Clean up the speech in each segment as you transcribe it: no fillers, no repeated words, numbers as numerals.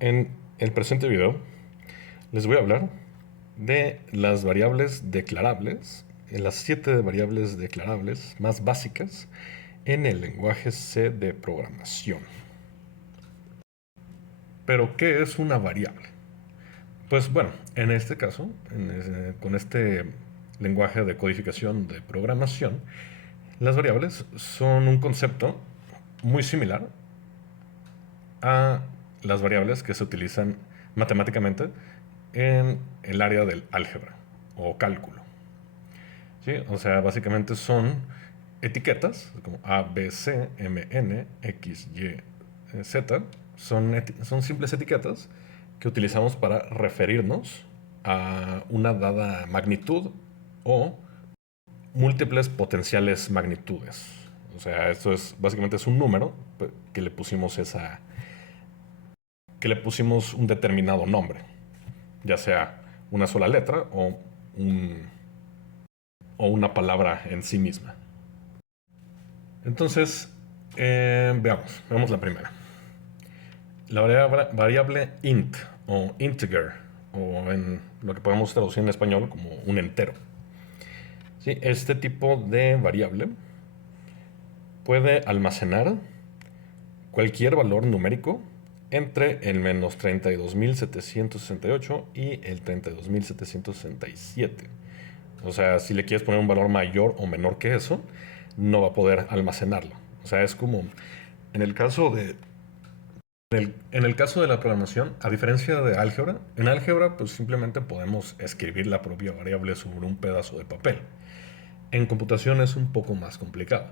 En el presente video les voy a hablar de las variables declarables, las 7 variables declarables más básicas en el lenguaje C de programación. Pero, ¿qué es una variable? Pues bueno, en este caso, con este lenguaje de codificación de programación, las variables son un concepto muy similar a las variables que se utilizan matemáticamente en el área del álgebra o cálculo. ¿Sí? O sea, básicamente son etiquetas como A, B, C, M, N, X, Y, Z. Son simples etiquetas que utilizamos para referirnos a una dada magnitud o múltiples potenciales magnitudes. O sea, esto es básicamente es un número que le pusimos un determinado nombre, ya sea una sola letra o una palabra en sí misma. Entonces, veamos la primera. La variable int o integer, o en lo que podemos traducir en español como un entero. ¿Sí? Este tipo de variable puede almacenar cualquier valor numérico entre el menos 32.768 y el 32.767. O sea, si le quieres poner un valor mayor o menor que eso, no va a poder almacenarlo. O sea, es como en el caso de en el caso de la programación, a diferencia de álgebra, en álgebra pues simplemente podemos escribir la propia variable sobre un pedazo de papel. En computación es un poco más complicado,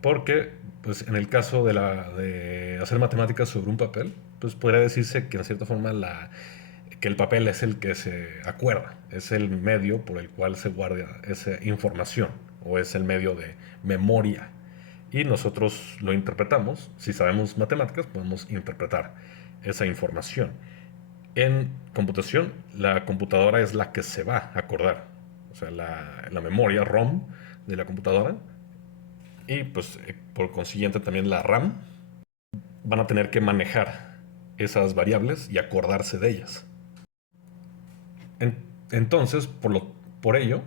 porque pues en el caso de hacer matemáticas sobre un papel, pues podría decirse que en cierta forma que el papel es el que se acuerda, es el medio por el cual se guarda esa información o es el medio de memoria. Y nosotros lo interpretamos. Si sabemos matemáticas, podemos interpretar esa información. En computación, la computadora es la que se va a acordar. O sea, la memoria ROM de la computadora y pues por consiguiente también la RAM van a tener que manejar esas variables y acordarse de ellas. En- entonces, por ello,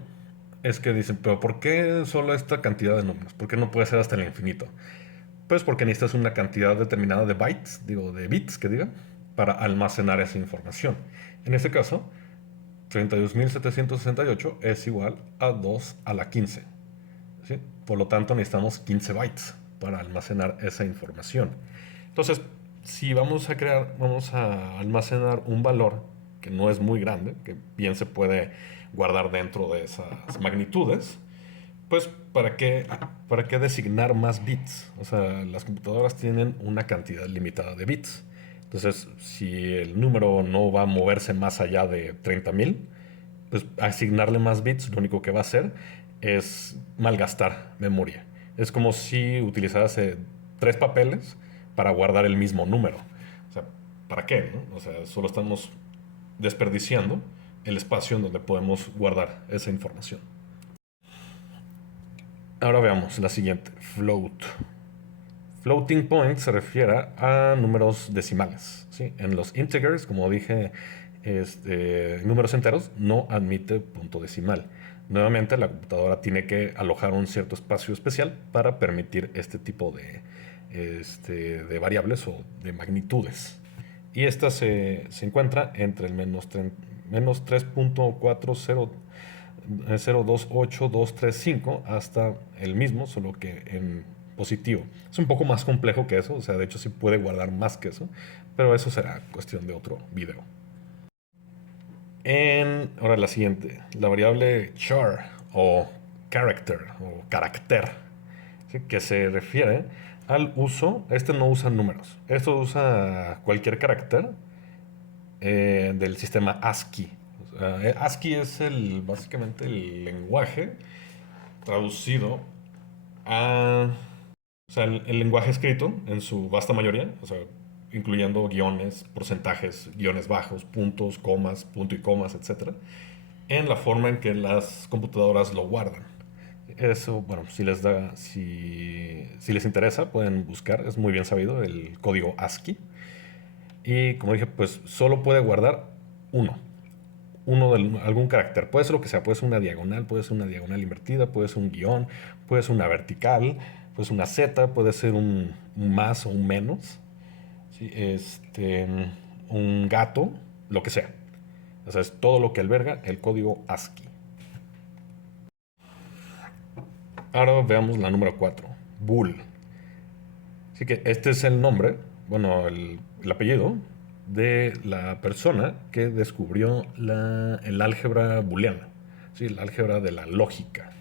es que dicen, pero ¿por qué solo esta cantidad de números? ¿Por qué no puede ser hasta el infinito? Pues porque necesitas una cantidad determinada de bytes, de bits que diga, para almacenar esa información. En este caso, 32.768 es igual a 2 a la 15. ¿Sí? Por lo tanto, necesitamos 15 bytes para almacenar esa información. Entonces, si vamos a almacenar un valor que no es muy grande, que bien se puede guardar dentro de esas magnitudes, pues ¿para qué designar más bits? O sea, las computadoras tienen una cantidad limitada de bits. Entonces, si el número no va a moverse más allá de 30.000, pues asignarle más bits lo único que va a hacer es malgastar memoria. Es como si utilizaras 3 papeles para guardar el mismo número. O sea, ¿para qué? ¿No? O sea, solo estamos desperdiciando el espacio en donde podemos guardar esa información. Ahora veamos la siguiente, float. Floating point se refiere a números decimales. ¿Sí? En los integers, como dije, números enteros no admite punto decimal. Nuevamente, la computadora tiene que alojar un cierto espacio especial para permitir este tipo de variables o de magnitudes. Y esta se encuentra entre el menos 3.4028235 hasta el mismo, solo que en positivo. Es un poco más complejo que eso, o sea, de hecho sí puede guardar más que eso, pero eso será cuestión de otro video. Ahora la siguiente, la variable char o character o carácter, ¿sí? Que se refiere al uso, este no usa números, esto usa cualquier carácter del sistema ASCII. O sea, ASCII es básicamente el lenguaje traducido a, o sea, el lenguaje escrito en su vasta mayoría, o sea, incluyendo guiones, porcentajes, guiones bajos, puntos, comas, punto y comas, etcétera, en la forma en que las computadoras lo guardan. Eso, bueno, si les interesa, pueden buscar, es muy bien sabido, el código ASCII. Y como dije, pues solo puede guardar uno. Uno de algún carácter. Puede ser lo que sea. Puede ser una diagonal, puede ser una diagonal invertida, puede ser un guión, puede ser una vertical, puede ser una Z, puede ser un más o un menos. ¿Sí? Un gato, lo que sea. O sea, es todo lo que alberga el código ASCII. Ahora veamos la número 4, Boole. Así que este es el nombre, bueno, el apellido de la persona que descubrió el álgebra booleana, ¿sí? El álgebra de la lógica.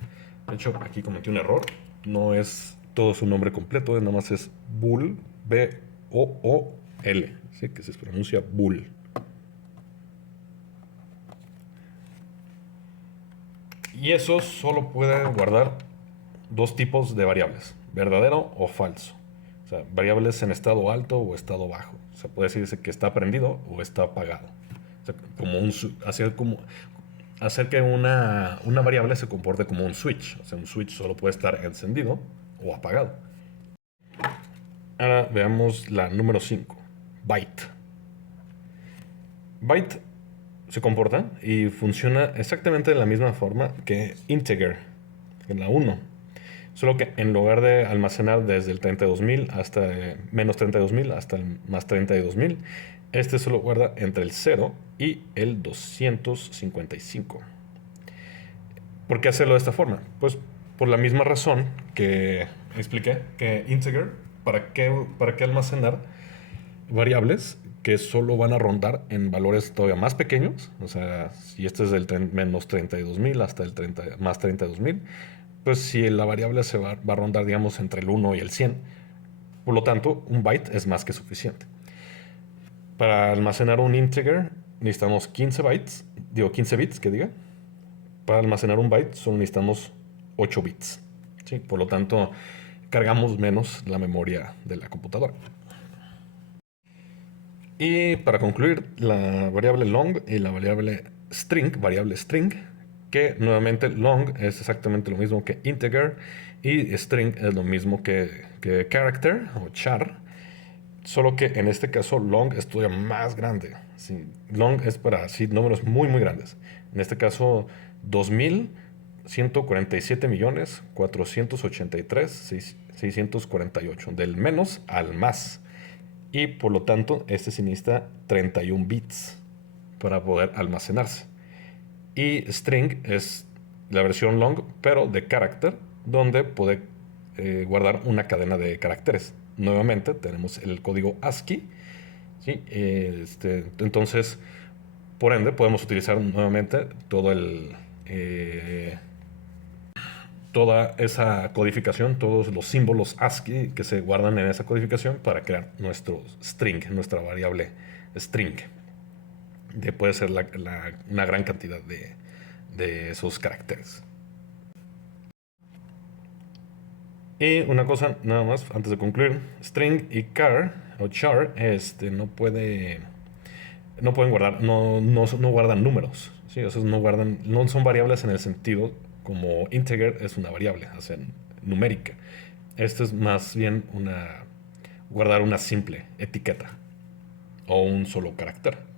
De hecho, aquí cometí un error. No es todo su nombre completo, nada más es Boole, B-O-O-L, ¿sí? Que se pronuncia Boole. Y eso solo puede guardar dos tipos de variables, verdadero o falso. O sea, variables en estado alto o estado bajo. O sea, puede decirse que está prendido o está apagado. O sea, hacer que una variable se comporte como un switch. O sea, un switch solo puede estar encendido o apagado. Ahora veamos la número 5, byte. Byte se comporta y funciona exactamente de la misma forma que integer, en la 1. Solo que en lugar de almacenar desde el 32.000 hasta menos 32.000 hasta el más 32.000, este solo guarda entre el 0 y el 255. ¿Por qué hacerlo de esta forma? Pues por la misma razón que expliqué, que integer, ¿para qué almacenar variables que solo van a rondar en valores todavía más pequeños? O sea, si este es del menos 32.000 hasta el más 32.000, pues si la variable se va a rondar, digamos, entre el 1 y el 100, por lo tanto, un byte es más que suficiente. Para almacenar un integer necesitamos 15 bytes, 15 bits, que diga. Para almacenar un byte solo necesitamos 8 bits. ¿Sí? Por lo tanto, cargamos menos la memoria de la computadora. Y para concluir, la variable long y la variable string, que nuevamente long es exactamente lo mismo que integer y string es lo mismo que character o char, solo que en este caso long es todavía más grande. ¿Sí? Long es para números muy muy grandes. En este caso 2.147.483.648, del menos al más. Y por lo tanto, este se necesita 31 bits para poder almacenarse. Y string es la versión long, pero de character, donde puede guardar una cadena de caracteres. Nuevamente tenemos el código ASCII, ¿sí? Entonces, por ende, podemos utilizar nuevamente toda esa codificación, todos los símbolos ASCII que se guardan en esa codificación para crear nuestro string, nuestra variable string. Puede ser una gran cantidad de esos caracteres. Y una cosa nada más antes de concluir, string y char no pueden guardar, no guardan números, ¿sí? Esos no son variables en el sentido como integer es una variable, o sea, numérica. Esto es más bien guardar una simple etiqueta o un solo carácter.